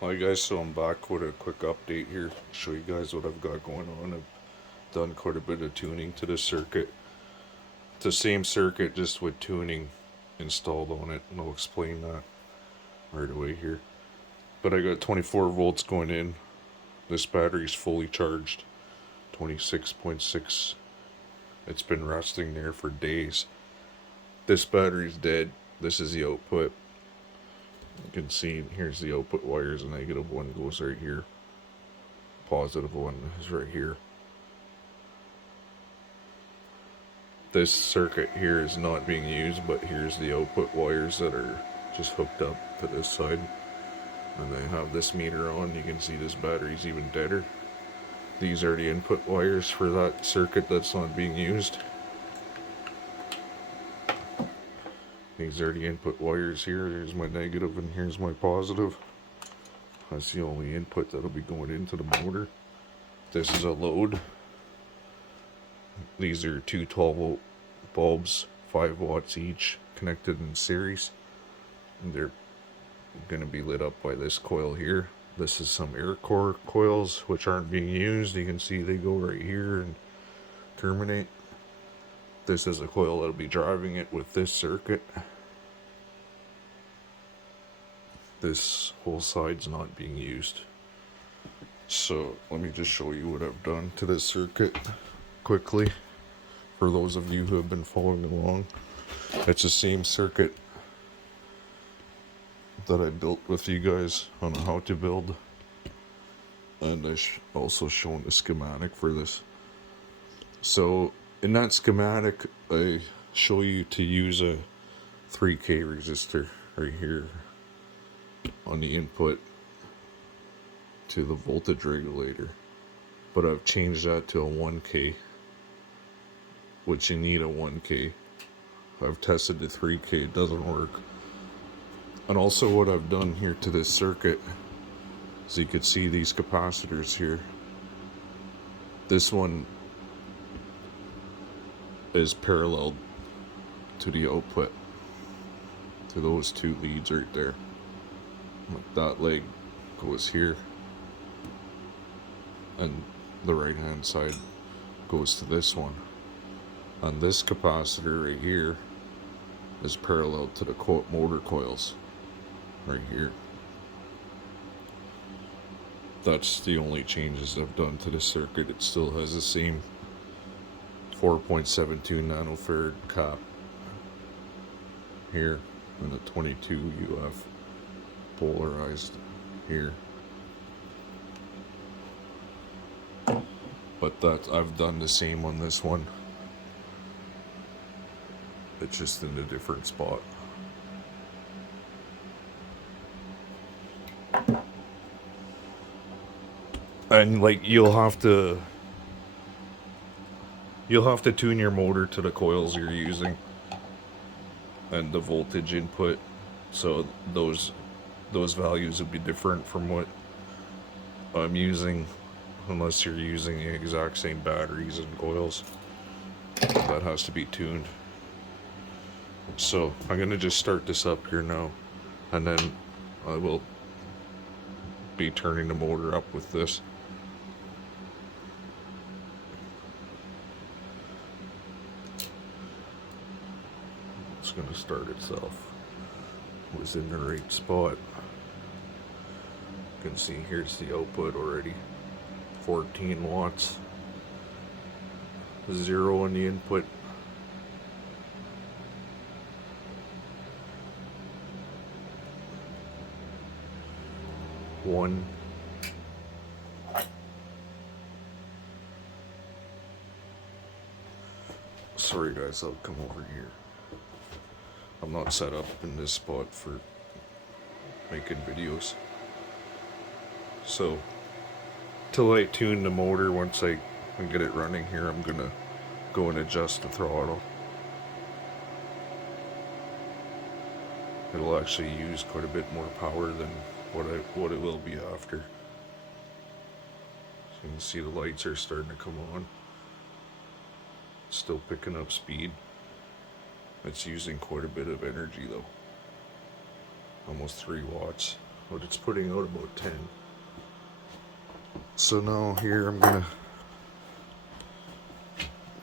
Hi guys, so I'm back with a quick update here. Show you guys what I've got going on. I've done quite a bit of tuning to this circuit. It's the same circuit just with tuning installed on it, and I'll explain that right away here. But I got 24 volts going in. This battery's fully charged, 26.6. It's been resting there for days. This battery's dead. This is the output. You can see here's the output wires. The negative one goes right here. Positive one is right here. This circuit here is not being used, but here's the output wires that are just hooked up to this side. And I have this meter on. You can see this battery's even deader. These are the input wires for that circuit that's not being used. These are the input wires here. Here's my negative and here's my positive. That's the only input that'll be going into the motor. This is a load. These are two 12-volt bulbs, 5 watts each, connected in series. And they're going to be lit up by this coil here. This is some air core coils which aren't being used. You can see they go right here and terminate. This is a coil that'll be driving it with this circuit. This whole side's not being used. So let me just show you what I've done to this circuit quickly for those of you who have been following along. It's the same circuit that I built with you guys on how to build, and I also shown the schematic for this. So in that schematic I show you to use a 3K resistor right here on the input to the voltage regulator, but I've changed that to a 1K, which you need a 1K. I've tested the 3K, it doesn't work. And also what I've done here to this circuit, so you could see these capacitors here. This one is parallel to the output, to those two leads right there. Like that leg goes here, and the right hand side goes to this one. And this capacitor right here is parallel to the motor coils right here. That's the only changes I've done to this circuit. It still has the same 4.72 nanofarad cap here and a 22 UF polarized here. But that I've done the same on this one. It's just in a different spot. And like you'll have to tune your motor to the coils you're using and the voltage input, so those values would be different from what I'm using, unless you're using the exact same batteries and coils. That has to be tuned. So I'm gonna just start this up here now, and then I will be turning the motor up with this. It's gonna start itself. It was in the right spot. You can see here's the output already, 14 watts, 0 on the input. One. Sorry guys, I'll come over here. I'm not set up in this spot for making videos. So, till I tune the motor, once I get it running here, I'm gonna go and adjust the throttle. It'll actually use quite a bit more power than what it will be after. So you can see the lights are starting to come on. Still picking up speed. It's using quite a bit of energy though. Almost 3 watts. but it's putting out about 10. So now here I'm gonna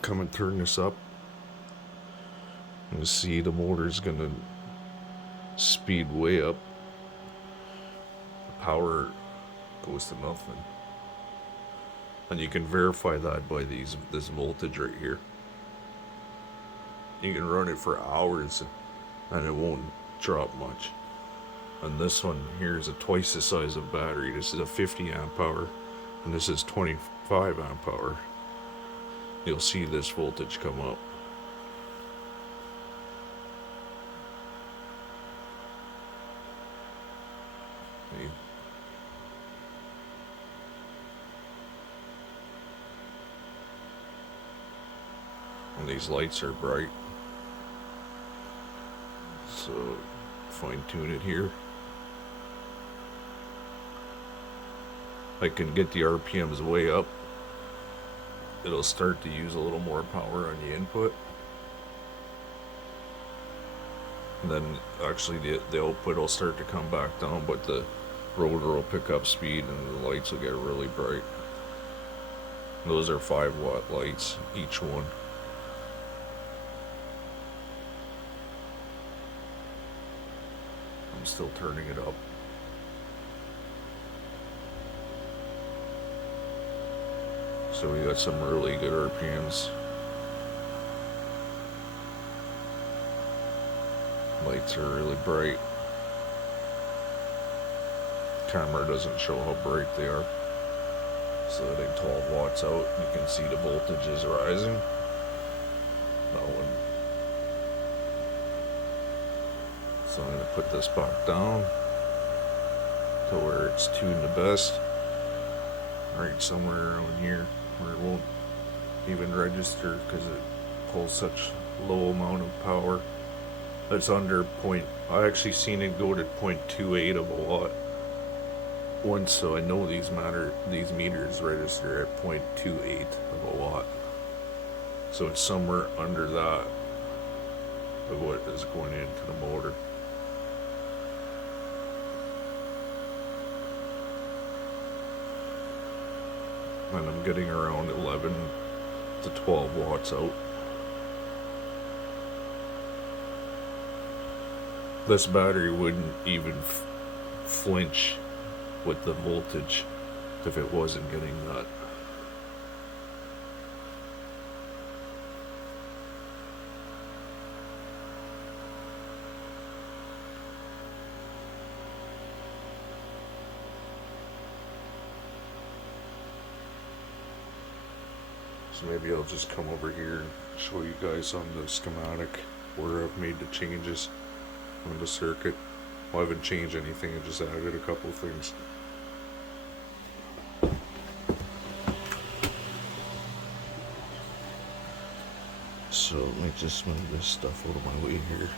come and turn this up. And see the motor's gonna speed way up. The power goes to nothing. And you can verify that by this voltage right here. You can run it for hours and it won't drop much. And this one here is twice the size of battery. This is a 50 amp hour and this is 25 amp hour. You'll see this voltage come up. See? And these lights are bright. So fine tune it here. I can get the RPMs way up. It'll start to use a little more power on the input. And then actually the output will start to come back down, but the rotor will pick up speed and the lights will get really bright. Those are 5-watt lights, each one. I'm still turning it up. So we got some really good RPMs. Lights are really bright. Camera doesn't show how bright they are. So I think 12 watts out. You can see the voltage is rising. That one. So I'm going to put this back down to where it's tuned the best. Right somewhere around here where it won't even register because it pulls such low amount of power. It's under point. I actually seen it go to 0.28 of a watt once, so I know these meters register at 0.28 of a watt. So it's somewhere under that of what is going into the motor. And I'm getting around 11 to 12 watts out. This battery wouldn't even flinch with the voltage if it wasn't getting that. So maybe I'll just come over here and show you guys on the schematic where I've made the changes on the circuit. Well, I haven't changed anything, I just added a couple of things. So let me just move this stuff out of my way here.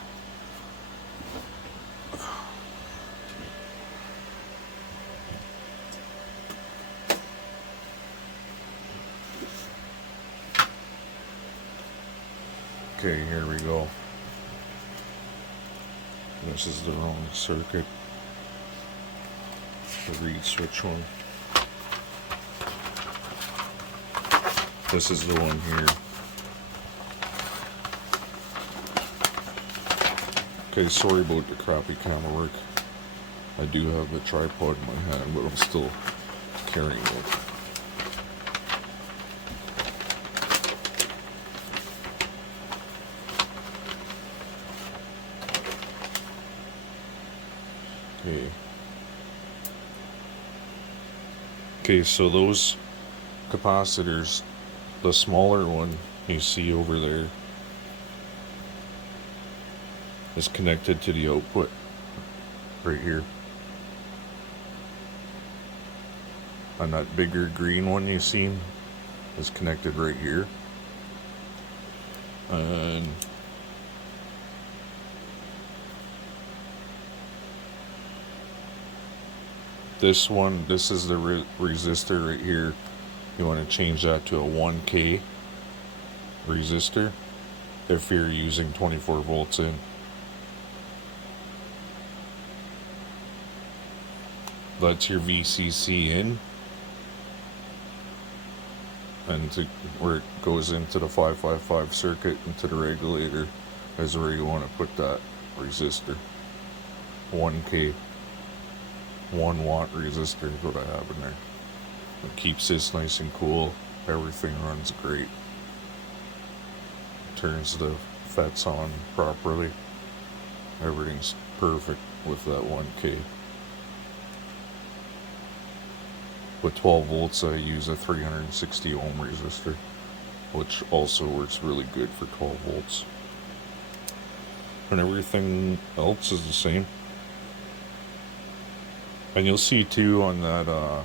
Okay, here we go. This is the wrong circuit. The reed switch one. This is the one here. Okay, sorry about the crappy camera work. I do have a tripod in my hand, but I'm still carrying it. Okay, so those capacitors, the smaller one you see over there is connected to the output right here. And that bigger green one you seen is connected right here. And this one, this is the resistor right here. You want to change that to a 1K resistor if you're using 24 volts in. lets your VCC in, and where it goes into the 555 circuit into the regulator is where you want to put that resistor. 1K 1 watt resistor is what I have in there. It keeps this nice and cool. Everything runs great. Turns the FETs on properly. Everything's perfect with that 1K. With 12 volts, I use a 360 ohm resistor, which also works really good for 12 volts. And everything else is the same. And you'll see too on that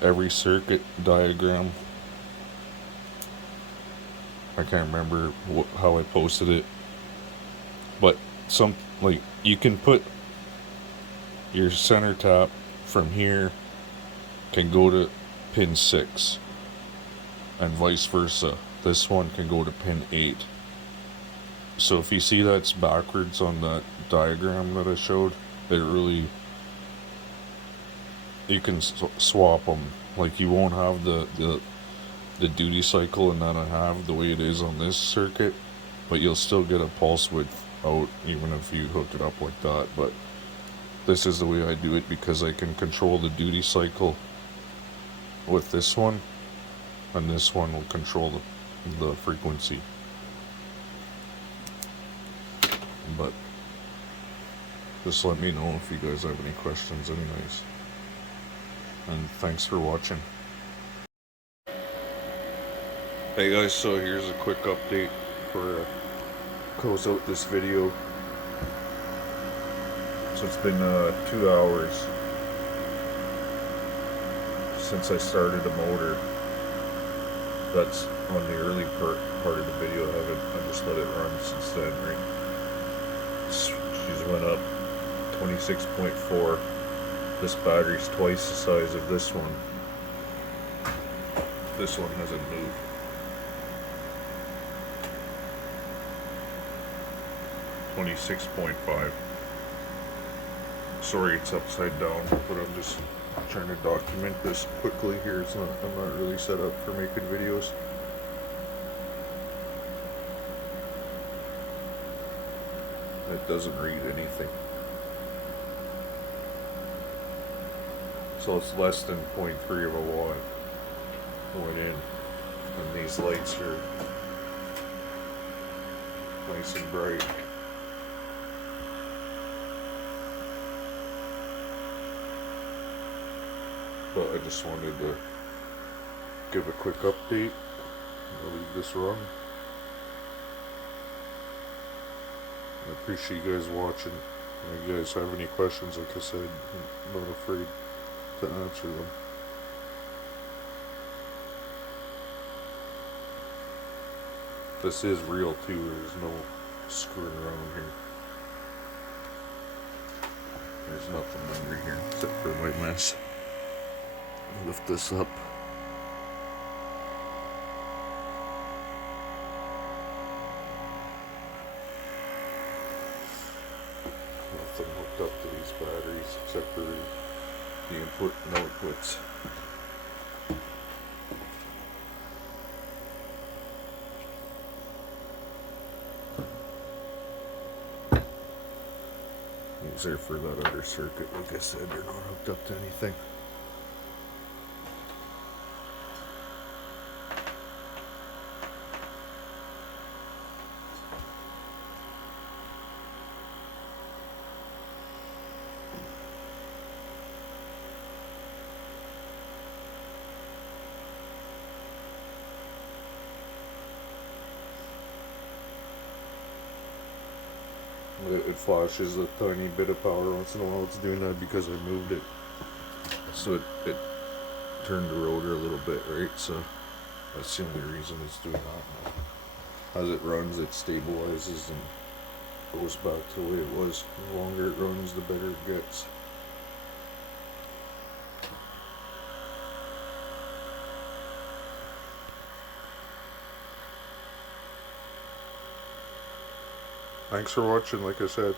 every circuit diagram. I can't remember how I posted it, but you can put your center tap from here can go to pin 6, and vice versa. This one can go to pin 8. So if you see that's backwards on that diagram that I showed, you can swap them. Like, you won't have the duty cycle and that I have the way it is on this circuit, but you'll still get a pulse width out even if you hook it up like that. But this is the way I do it because I can control the duty cycle with this one, and this one will control the frequency. But just let me know if you guys have any questions anyways. And thanks for watching. Hey guys, so here's a quick update for close out this video. So it's been 2 hours since I started the motor. That's on the early part of the video. I just let it run since then, right? She's went up 26.4. This battery's twice the size of this one. This one hasn't moved. $26.5. Sorry it's upside down, but I'm just trying to document this quickly here. I'm not really set up for making videos. It doesn't read anything. So it's less than 0.3 of a watt went in. And these lights are nice and bright. But I just wanted to give a quick update. I'll leave this run. I appreciate you guys watching. If you guys have any questions, like I said, I'm not afraid to answer them. This is real too, there's no screwing around here. There's nothing under here except for my mess. Lift this up. Nothing hooked up to these batteries except for the input and outputs. These are for that other circuit. Like I said, they're not hooked up to anything. It flashes a tiny bit of power once in a while. It's doing that because I moved it. So it turned the rotor a little bit, right? So that's the only reason it's doing that. As it runs, it stabilizes and goes back to the way it was. The longer it runs, the better it gets. Thanks for watching, like I said.